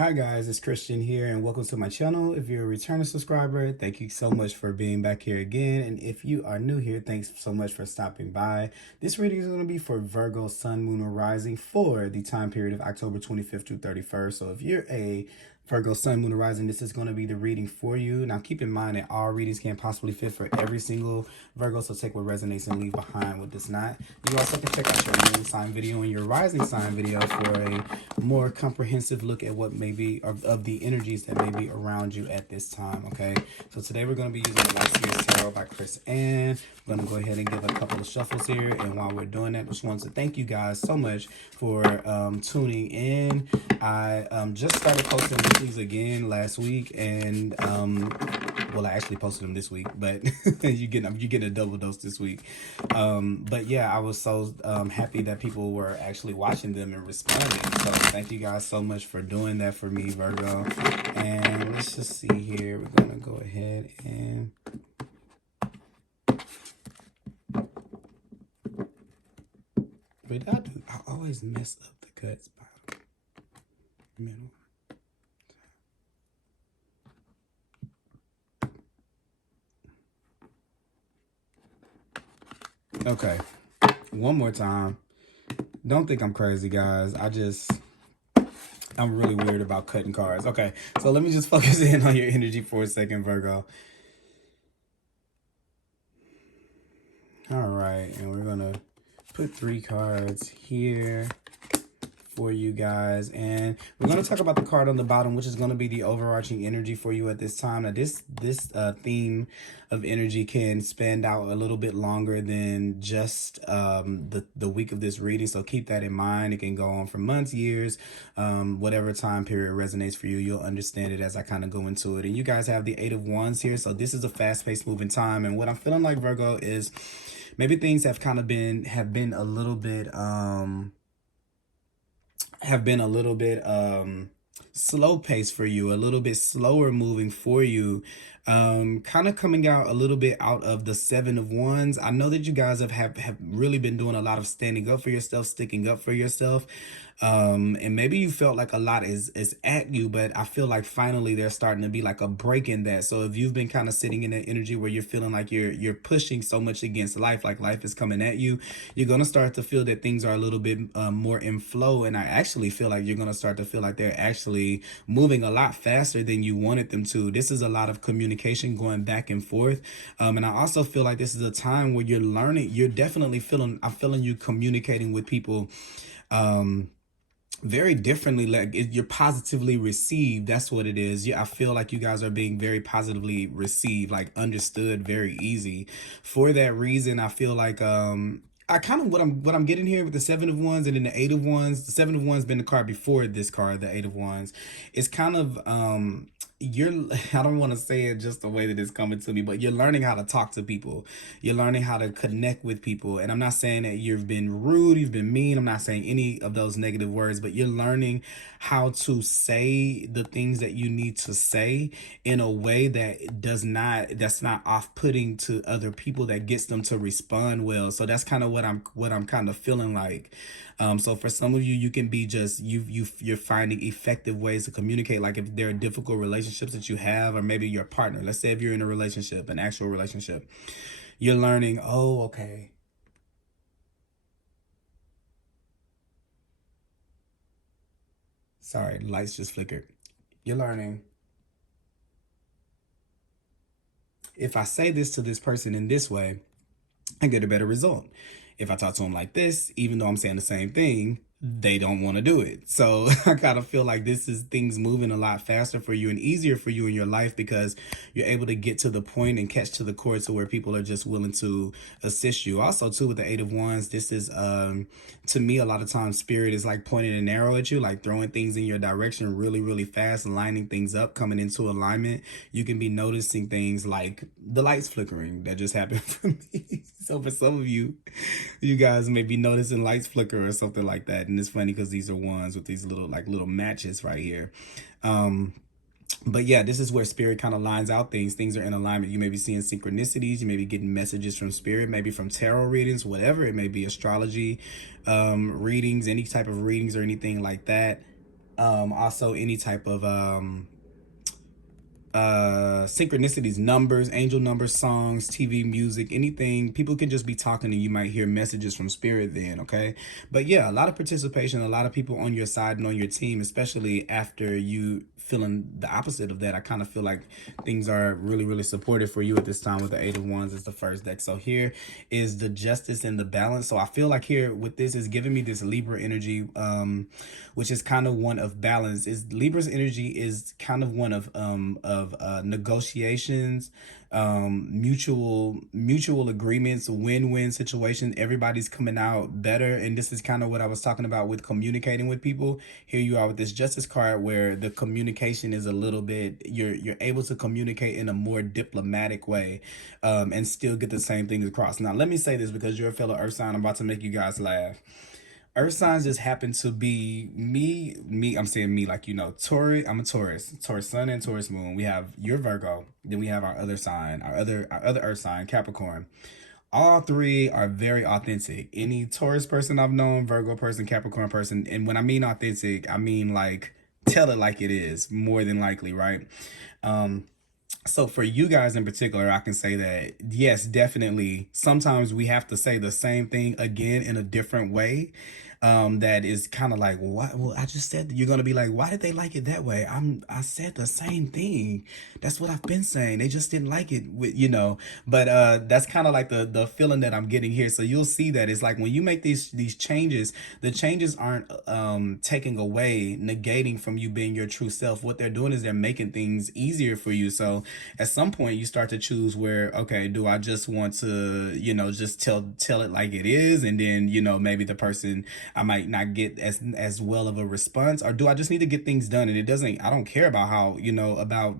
Hi guys, it's Christian here and welcome to my channel. If you're a returning subscriber, thank you so much for being back here again. And if you are new here, thanks so much for stopping by. This reading is going to be for Virgo, Sun, Moon, or Rising for the time period of October 25th through 31st. So if you're a Virgo, Sun, Moon, or Rising, this is going to be the reading for you. Now keep in mind that all readings can't possibly fit for every single Virgo, so take what resonates and leave behind what does not. You also can check out your moon sign video and your rising sign video for a more comprehensive look at what may be of the energies that may be around you at this time. Okay, so today we're going to be using the Light Series Tarot by Chris Ann. I'm going to go ahead and give a couple of shuffles here, and while we're doing that, I just wanted to thank you guys so much for tuning in. I just started posting weeklies again last week, and well, I actually posted them this week, but you're getting a double dose this week. But yeah, I was so happy that people were actually watching them and responding. So thank you guys so much for doing that for me, Virgo. And let's just see here. We're gonna go ahead and I always mess up the cuts by middle. Okay, one more time. Don't think I'm crazy, guys. I'm really weird about cutting cards. Okay, so let me just focus in on your energy for a second, Virgo. All right, and we're gonna put 3 cards here for you guys, and we're going to talk about the card on the bottom, which is going to be the overarching energy for you at this time. Now this theme of energy can span out a little bit longer than just the week of this reading, so keep that in mind. It can go on for months, years, whatever time period resonates for you. You'll understand it as I kind of go into it. And you guys have the 8 of Wands here, so this is a fast-paced moving time, and what I'm feeling like, Virgo, is maybe things have been a little bit slow pace for you, a little bit slower moving for you, kind of coming out a little bit out of the 7 of Wands. I know that you guys have really been doing a lot of standing up for yourself, sticking up for yourself, and maybe you felt like a lot is at you, but I feel like finally there's starting to be like a break in that. So if you've been kind of sitting in that energy where you're feeling like you're pushing so much against life, like life is coming at you, you're gonna start to feel that things are a little bit more in flow. And I actually feel like you're gonna start to feel like they're actually moving a lot faster than you wanted them to. This is a lot of communication going back and forth, and I also feel like this is a time where you're learning. You're definitely I'm feeling you communicating with people very differently. Like you're positively received. That's what it is. Yeah, I feel like you guys are being very positively received, like understood very easy. For that reason, I feel like I kind of what I'm getting here with the 7 of Wands and then the 8 of Wands. The 7 of Wands been the card before this card, the 8 of Wands. It's kind of I don't want to say it just the way that it's coming to me, but you're learning how to talk to people. You're learning how to connect with people. And I'm not saying that you've been rude, you've been mean. I'm not saying any of those negative words, but you're learning how to say the things that you need to say in a way that's not off-putting to other people, that gets them to respond well. So that's kind of what I'm kind of feeling like. So for some of you, you can be just you're finding effective ways to communicate. Like if there are difficult relationships that you have, or maybe your partner, let's say if you're in a relationship, an actual relationship, you're learning, oh, okay, sorry, lights just flickered. You're learning, if I say this to this person in this way, I get a better result. If I talk to them like this, even though I'm saying the same thing, they don't want to do it. So I kind of feel like this is things moving a lot faster for you and easier for you in your life, because you're able to get to the point and catch to the core to where people are just willing to assist you. Also too, with the 8 of Wands, this is to me, a lot of times spirit is like pointing an arrow at you, like throwing things in your direction really, really fast, lining things up, coming into alignment. You can be noticing things like the lights flickering that just happened for me. So for some of you, you guys may be noticing lights flicker or something like that. And it's funny because these are ones with these little matches right here. But yeah, this is where spirit kind of lines out things. Things are in alignment. You may be seeing synchronicities. You may be getting messages from spirit, maybe from tarot readings, whatever it may be, astrology readings, any type of readings or anything like that. Also any type of synchronicities, numbers, angel numbers, songs, TV, music, anything. People can just be talking and you might hear messages from spirit then, okay? But yeah, a lot of participation, a lot of people on your side and on your team, especially after you feeling the opposite of that. I kind of feel like things are really, really supportive for you at this time with the Eight of Wands is the first deck. So here is the justice and the balance. So I feel like here with this is giving me this Libra energy, which is kind of one of balance. Is Libra's energy is kind of one of negotiations, mutual agreements, win-win situation. Everybody's coming out better, and this is kind of what I was talking about with communicating with people. Here you are with this justice card where the communication is a little bit, you're able to communicate in a more diplomatic way, and still get the same things across. Now let me say this because you're a fellow earth sign. I'm about to make you guys laugh. Earth signs just happen to be me. I'm saying me, like, Taurus. I'm a Taurus sun and Taurus moon. We have your Virgo. Then we have our other sign, our other earth sign, Capricorn. All three are very authentic. Any Taurus person I've known, Virgo person, Capricorn person. And when I mean authentic, I mean like tell it like it is, more than likely, right? So for you guys in particular, I can say that, yes, definitely, sometimes we have to say the same thing again in a different way. That is kind of like, what? Well, I just said, you're going to be like, why did they like it that way? I said the same thing. That's what I've been saying. They just didn't like it but that's kind of like the feeling that I'm getting here. So you'll see that it's like when you make these changes, the changes aren't taking away, negating from you being your true self. What they're doing is they're making things easier for you. So at some point you start to choose where, okay, do I just want to, just tell it like it is, and then, maybe the person, I might not get as well of a response, or do I just need to get things done? And I don't care about how, about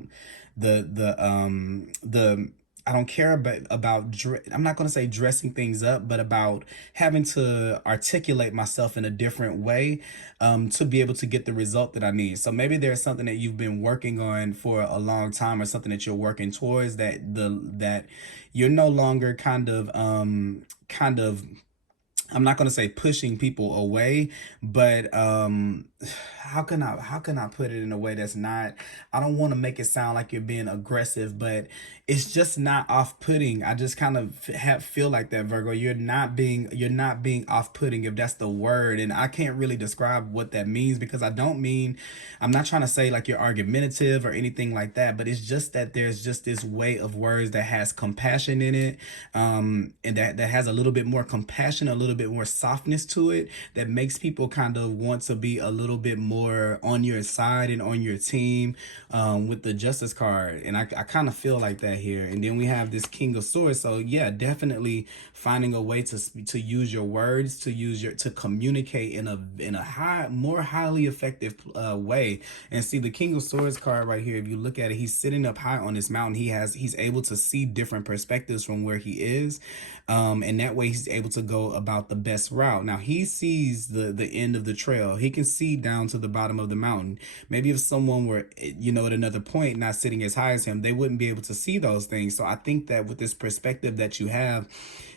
the I don't care about I'm not going to say dressing things up, but about having to articulate myself in a different way, to be able to get the result that I need. So maybe there's something that you've been working on for a long time, or something that you're working towards, that you're no longer kind of I'm not going to say pushing people away, but how can I put it in a way that's not, I don't want to make it sound like you're being aggressive, but it's just not off-putting. I just kind of feel like that, Virgo. You're not being off-putting, if that's the word, and I can't really describe what that means, because I'm not trying to say like you're argumentative or anything like that, but it's just that there's just this way of words that has compassion in it, and that has a little bit more compassion, a little bit more softness to it, that makes people kind of want to be a little bit more on your side and on your team, with the justice card. And I kind of feel like that here. And then we have this King of Swords. So yeah, definitely finding a way to use your words, to communicate in a more highly effective way. And see the King of Swords card right here, if you look at it, he's sitting up high on this mountain. He's able to see different perspectives from where he is, and that way he's able to go about the best route. Now he sees the end of the trail. He can see down to the bottom of the mountain. Maybe if someone were, at another point, not sitting as high as him, they wouldn't be able to see those things. So I think that with this perspective that you have,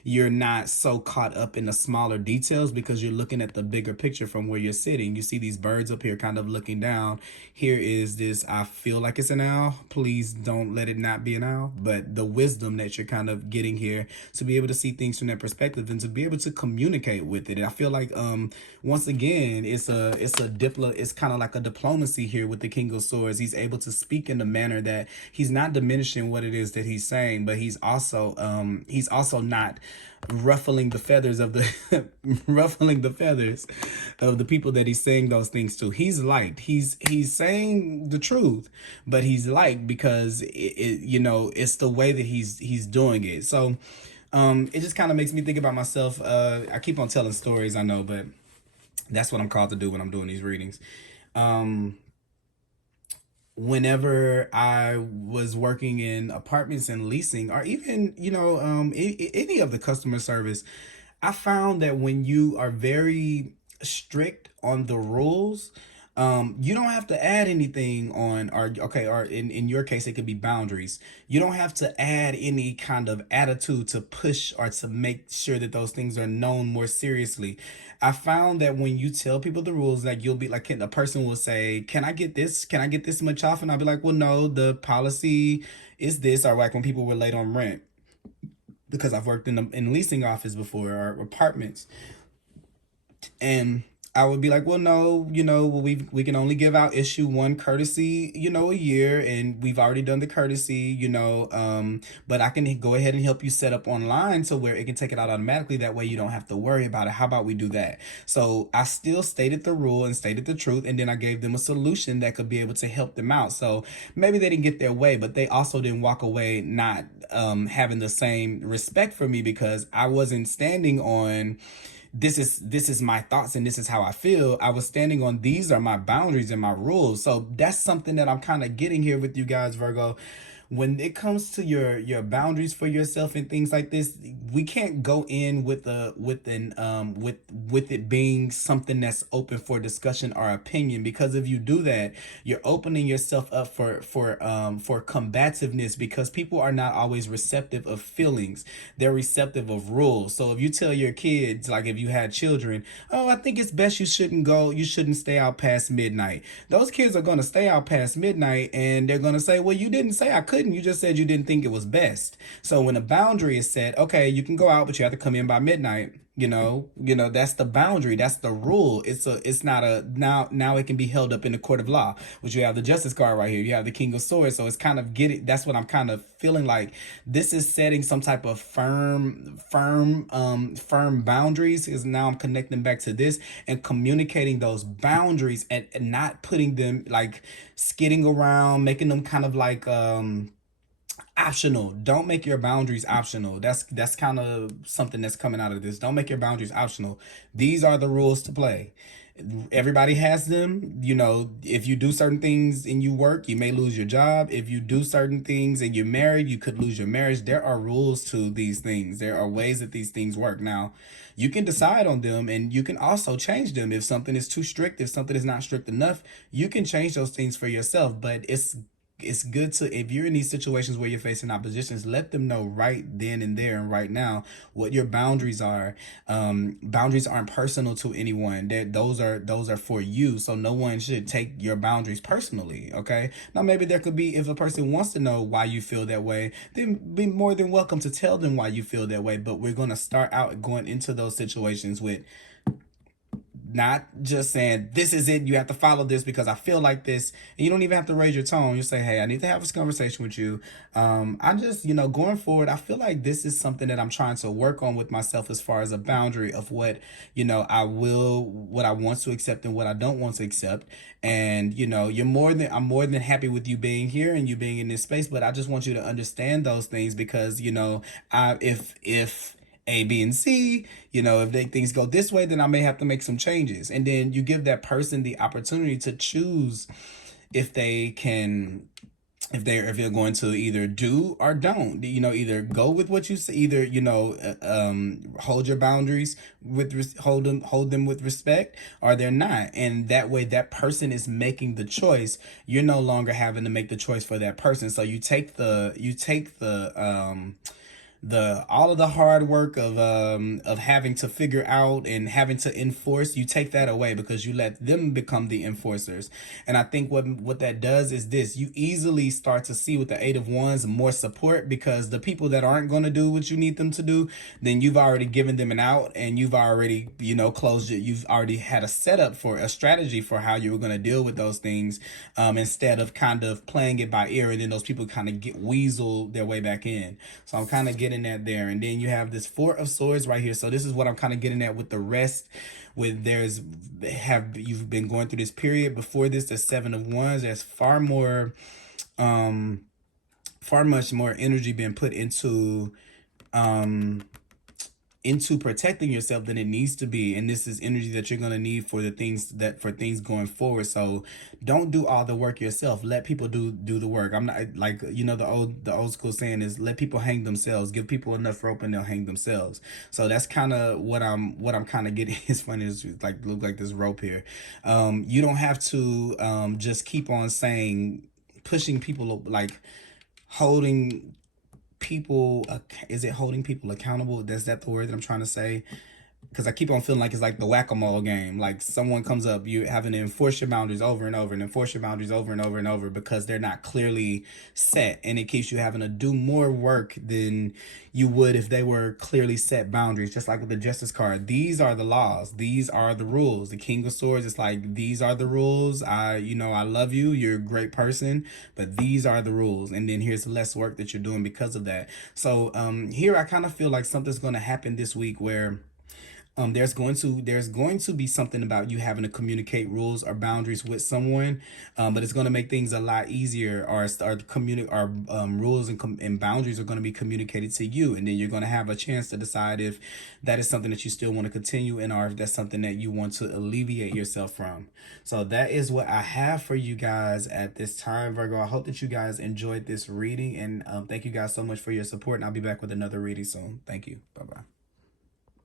you're not so caught up in the smaller details, because you're looking at the bigger picture from where you're sitting. You see these birds up here kind of looking down. Here is this, I feel like it's an owl. Please don't let it not be an owl. But the wisdom that you're kind of getting here, to be able to see things from that perspective and to be able to communicate with it. And I feel like once again, it's kind of like a diplomacy here with the King of Swords. He's able to speak in a manner that he's not diminishing what it is that he's saying, but he's also not ruffling the feathers of the people that he's saying those things to. He's liked. He's saying the truth, but he's liked because it's the way that he's doing it. So it just kind of makes me think about myself. I keep on telling stories, I know, but that's what I'm called to do when I'm doing these readings. Whenever I was working in apartments and leasing, or even, any of the customer service, I found that when you are very strict on the rules, You don't have to add anything on, or in your case, it could be boundaries. You don't have to add any kind of attitude to push or to make sure that those things are known more seriously. I found that when you tell people the rules, like you'll be like, a person will say, "Can I get this? Can I get this much off?" And I'll be like, "Well, no, the policy is this." Or like when people were late on rent, because I've worked in leasing office before, or apartments, and I would be like, well, no, well, we can only issue one courtesy, a year, and we've already done the courtesy, but I can go ahead and help you set up online to where it can take it out automatically. That way you don't have to worry about it. How about we do that? So I still stated the rule and stated the truth, and then I gave them a solution that could be able to help them out. So maybe they didn't get their way, but they also didn't walk away not having the same respect for me, because I wasn't standing on this is my thoughts and this is how I feel. I was standing on, these are my boundaries and my rules. So that's something that I'm kind of getting here with you guys, Virgo. When it comes to your boundaries for yourself and things like this, we can't go in with with it being something that's open for discussion or opinion, because if you do that, you're opening yourself up for combativeness, because people are not always receptive of feelings. They're receptive of rules. So if you tell your kids, like if you had children, oh, I think it's best you shouldn't stay out past midnight. Those kids are going to stay out past midnight, and they're going to say, well, you didn't say I couldn't. You just said you didn't think it was best. So when a boundary is set, okay, you can go out, but you have to come in by midnight. That's the boundary. That's the rule. It's not a, now it can be held up in the court of law, which you have the justice card right here. You have the king of swords. So it's kind of that's what I'm kind of feeling like. This is setting some type of firm boundaries, is now I'm connecting back to this and communicating those boundaries, and not putting them like skidding around, making them kind of like, optional. Don't make your boundaries optional. That's kind of something that's coming out of this. Don't make your boundaries optional. These are the rules to play. Everybody has them. If you do certain things and you work, you may lose your job. If you do certain things and you're married, you could lose your marriage. There are rules to these things. There are ways that these things work. Now, you can decide on them, and you can also change them. If something is too strict, if something is not strict enough, you can change those things for yourself. But it's good to, if you're in these situations where you're facing oppositions, let them know right then and there and right now what your boundaries are. Boundaries aren't personal to anyone. Those are for you. So no one should take your boundaries personally. Okay. Now maybe there could be, if a person wants to know why you feel that way, then be more than welcome to tell them why you feel that way. But we're gonna start out going into those situations with not just saying, this is it, you have to follow this because I feel like this. And you don't even have to raise your tone. You say, hey, I need to have this conversation with you. I just, going forward, I feel like this is something that I'm trying to work on with myself, as far as a boundary of what, what I want to accept and what I don't want to accept. And, I'm more than happy with you being here and you being in this space, but I just want you to understand those things, because, if A, B, and C, if things go this way, then I may have to make some changes. And then you give that person the opportunity to choose if they can, if you're going to either do or don't, either go with what you say, either, hold your boundaries hold them with respect, or they're not. And that way, that person is making the choice. You're no longer having to make the choice for that person. So you take the all of the hard work of having to figure out and having to enforce, you take that away, because you let them become the enforcers. And I think what that does is this: you easily start to see with the Eight of Wands more support, because the people that aren't going to do what you need them to do, then you've already given them an out, and you've already closed it. You've already had a setup for a strategy for how you were going to deal with those things, instead of kind of playing it by ear, and then those people kind of get weasel their way back in. So I'm kind of getting that there. And then you have this Four of Swords right here. So this is what I'm kind of getting at with the rest. With you've been going through this period before this, the Seven of Wands. There's far much more energy being put into into protecting yourself than it needs to be, and this is energy that you're going to need for things going forward. So don't do all the work yourself. Let people do the work. I'm not like, the old school saying is, let people hang themselves. Give people enough rope and they'll hang themselves. So that's kind of what I'm kind of getting. It's funny, it's like, look like this rope here. You don't have to just keep on saying, pushing people, like holding people, is it holding people accountable? Is that the word that I'm trying to say? Because I keep on feeling like it's like the whack-a-mole game. Like someone comes up, you having to enforce your boundaries over and over and enforce your boundaries over and over and over because they're not clearly set. And it keeps you having to do more work than you would if they were clearly set boundaries. Just like with the Justice card, these are the laws. These are the rules. The King of Swords, it's like, these are the rules. I love you. You're a great person, but these are the rules. And then here's less work that you're doing because of that. So here I kind of feel like something's going to happen this week where there's going to be something about you having to communicate rules or boundaries with someone, but it's going to make things a lot easier. Or rules and boundaries are going to be communicated to you, and then you're going to have a chance to decide if that is something that you still want to continue in, or if that's something that you want to alleviate yourself from. So that is what I have for you guys at this time, Virgo. I hope that you guys enjoyed this reading, and thank you guys so much for your support, and I'll be back with another reading soon. Thank you. Bye bye.